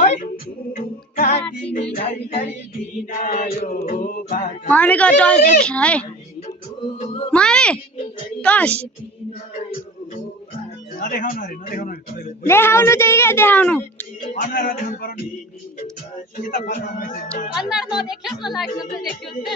ओइ काटी मिठाई दिनायो मम्मी को टॉस देख है मम्मी टॉस देखाउनु चाहिए देखाउनु अंदर तो देखियो न लाइट में देखियो ने